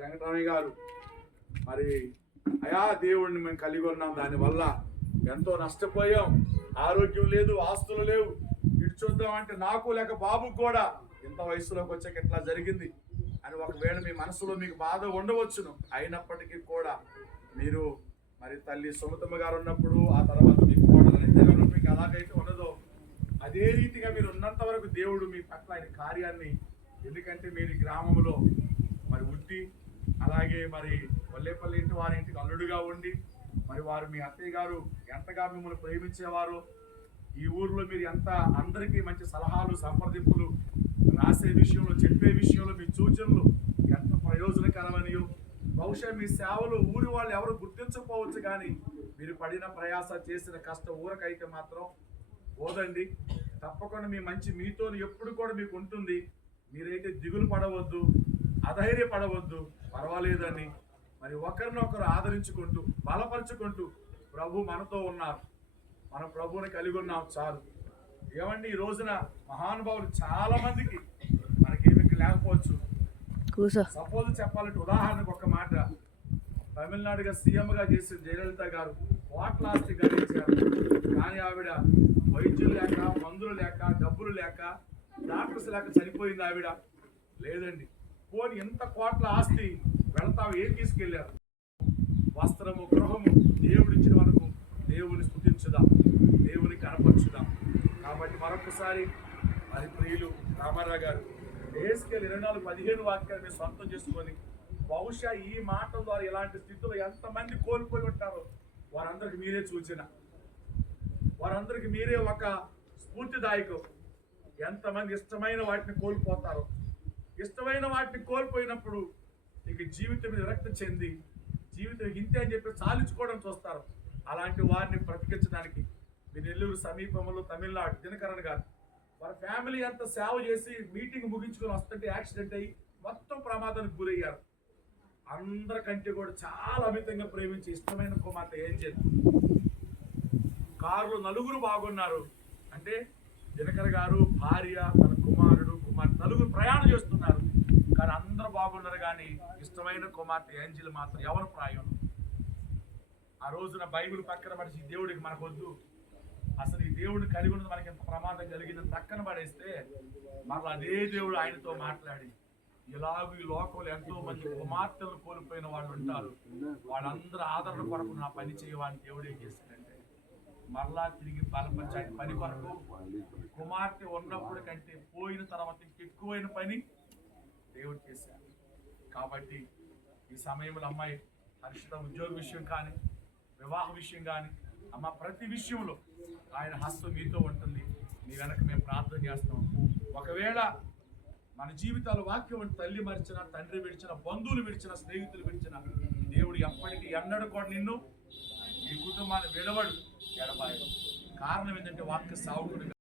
వెంకటరమయ్య గారు మరి అయా దేవుడిని మేము కలిగి ఉన్నాం, దానివల్ల ఎంతో నష్టపోయాం, ఆరోగ్యం లేదు, ఆస్తులు లేవు, ఇటు చూద్దాం అంటే నాకు లేక బాబుకు కూడా ఇంత వయసులోకి వచ్చాక ఇట్లా జరిగింది అని ఒకవేళ మీ మనసులో మీకు బాధ ఉండవచ్చును. అయినప్పటికీ కూడా మీరు మరి తల్లి సుమతమ్మ గారు ఉన్నప్పుడు, ఆ తర్వాత మీ కోడలు అనిత గారు మీకు అలాగైతే ఉన్నదో అదే రీతిగా మీరు ఉన్నంత వరకు దేవుడు మీ పట్ల ఆయన కార్యాన్ని, ఎందుకంటే మీరు గ్రామంలో మరి ఉండి అలాగే మరి వల్లేపల్లి ఇంటి వారి ఇంటికి అల్లుడుగా ఉండి మరి వారు మీ అత్తయ్య గారు ఎంతగా మిమ్మల్ని ప్రేమించేవారు, ఈ ఊర్లో మీరు ఎంత అందరికీ మంచి సలహాలు సంప్రదింపులు రాసే విషయంలో చెప్పే విషయంలో మీ సూచనలు ఎంత ప్రయోజనకరమనియో, బహుశా మీ సేవలు ఊరి వాళ్ళు ఎవరు గుర్తించకపోవచ్చు, కానీ మీరు పడిన ప్రయాస చేసిన కష్టం ఊరకైతే మాత్రం పోదండి. తప్పకుండా మీ మంచి మీతో ఎప్పుడు కూడా మీకు ఉంటుంది. మీరైతే దిగులు పడవద్దు, అధైర్యపడవద్దు, పర్వాలేదని మరి ఒకరినొకరు ఆదరించుకుంటూ బలపరుచుకుంటూ ప్రభు మనతో ఉన్నారు, మనం ప్రభువుని కలిగి ఉన్నాం చాలు. ఏమండి ఈ రోజున మహానుభావులు చాలా మందికి మనకేమి లేకపోవచ్చు. సపోజ్ చెప్పాలంటే ఉదాహరణకు ఒక మాట, తమిళనాడుగా సీఎంగా చేసిన జయలలిత గారు కోట్ల ఆస్తి గడించారు, కానీ ఆవిడ వైద్యులు లేక, మందులు లేక, డబ్బులు లేక, డాక్టర్స్ లేక చనిపోయింది ఆవిడ. లేదండి, పోని ఎంత కోట్ల ఆస్తి వెళతావు ఏం తీసుకెళ్లారు? వస్త్రము, గృహము దేవుడిచ్చిన వరకు దేవుని స్తుతించుదాం, దేవుని కనపరచుదాం. కాబట్టి మరొకసారి మరి ప్రియులు రామారావు గారు ఏస్కేల్ 24:15 వాక్యాన్ని మీరు సొంతం చేసుకొని, బహుశా ఈ మాటల ద్వారా ఇలాంటి స్థితిలో ఎంతమంది కోల్పోయి ఉంటారో వారందరికి మీరే సూచన, వారందరికి మీరే ఒక స్ఫూర్తిదాయకం. ఎంతమంది ఇష్టమైన వాటిని కోల్పోతారో, ఇష్టమైన వాటిని కోల్పోయినప్పుడు ఇక జీవితం విరక్తి చెంది జీవితం ఇంతే అని చెప్పి సాధించుకోవడం చూస్తారు. అలాంటి వారిని బ్రతికించడానికి మీ నెల్లూరు సమీపంలో తమిళనాడు దినకరన్ గారు వారి ఫ్యామిలీ అంతా సేవ చేసి మీటింగ్ ముగించుకొని వస్తుంటే యాక్సిడెంట్ అయ్యి మొత్తం ప్రమాదానికి గురయ్యారు. అందరికంటే కూడా చాలా అమితంగా ప్రేమించి ఇష్టమైన కుమార్తె ఏంజెల్, కారులో నలుగురు బాగున్నారు అంటే దినకర్ గారు భార్య, తన కుమారుడు, కుమార్తె నలుగురు ప్రయాణం చేస్తున్నారు, కానీ అందరూ బాగున్నారు, కానీ ఇష్టమైన కుమార్తె ఏంజెల్ మాత్రం ఎవరు ప్రాయం. ఆ రోజున బైబిల్ పక్కన పడిచి దేవుడికి మనకు వద్దు, అసలు ఈ దేవుడిని కలిగి ఉన్నది మనకి ఎంత ప్రమాదం కలిగిందని పక్కన పడేస్తే మళ్ళీ అదే దేవుడు ఆయనతో మాట్లాడి, ఇలాగూ ఈ లోకంలో ఎంతో మంది కుమార్తెలు కోల్పోయిన వాళ్ళు ఉంటారు, వాళ్ళందరూ ఆదరణ కొరకు నా పని చేయవాలని దేవుడు ఏం చేశాడంటే మరలా తిరిగి బలపరిచాడు పని కొరకు. కుమార్తె ఉన్నప్పుడు కంటే పోయిన తర్వాత ఇంకెక్కువైన పని దేవుడు చేశాడు. కాబట్టి ఈ సమయంలో అమ్మాయి హర్షిత ఉద్యోగ విషయం కానీ, వివాహ విషయం కానీ, అమ్మ ప్రతి విషయంలో ఆయన హస్తం మీతో ఉంటుంది. మీ వెనక మేము ప్రార్థన చేస్తాం. ఒకవేళ మన జీవితాలు వాక్యం తల్లి మరిచిన, తండ్రి విడిచిన, బంధువులు విడిచిన, స్నేహితులు విడిచిన, దేవుడు ఎప్పటికీ ఎన్నడూ కూడా నిన్ను ఈ కుటుంబాన్ని విడవడు, ఎడబాయడు. కారణం ఏంటంటే వాక్య సావుకుడు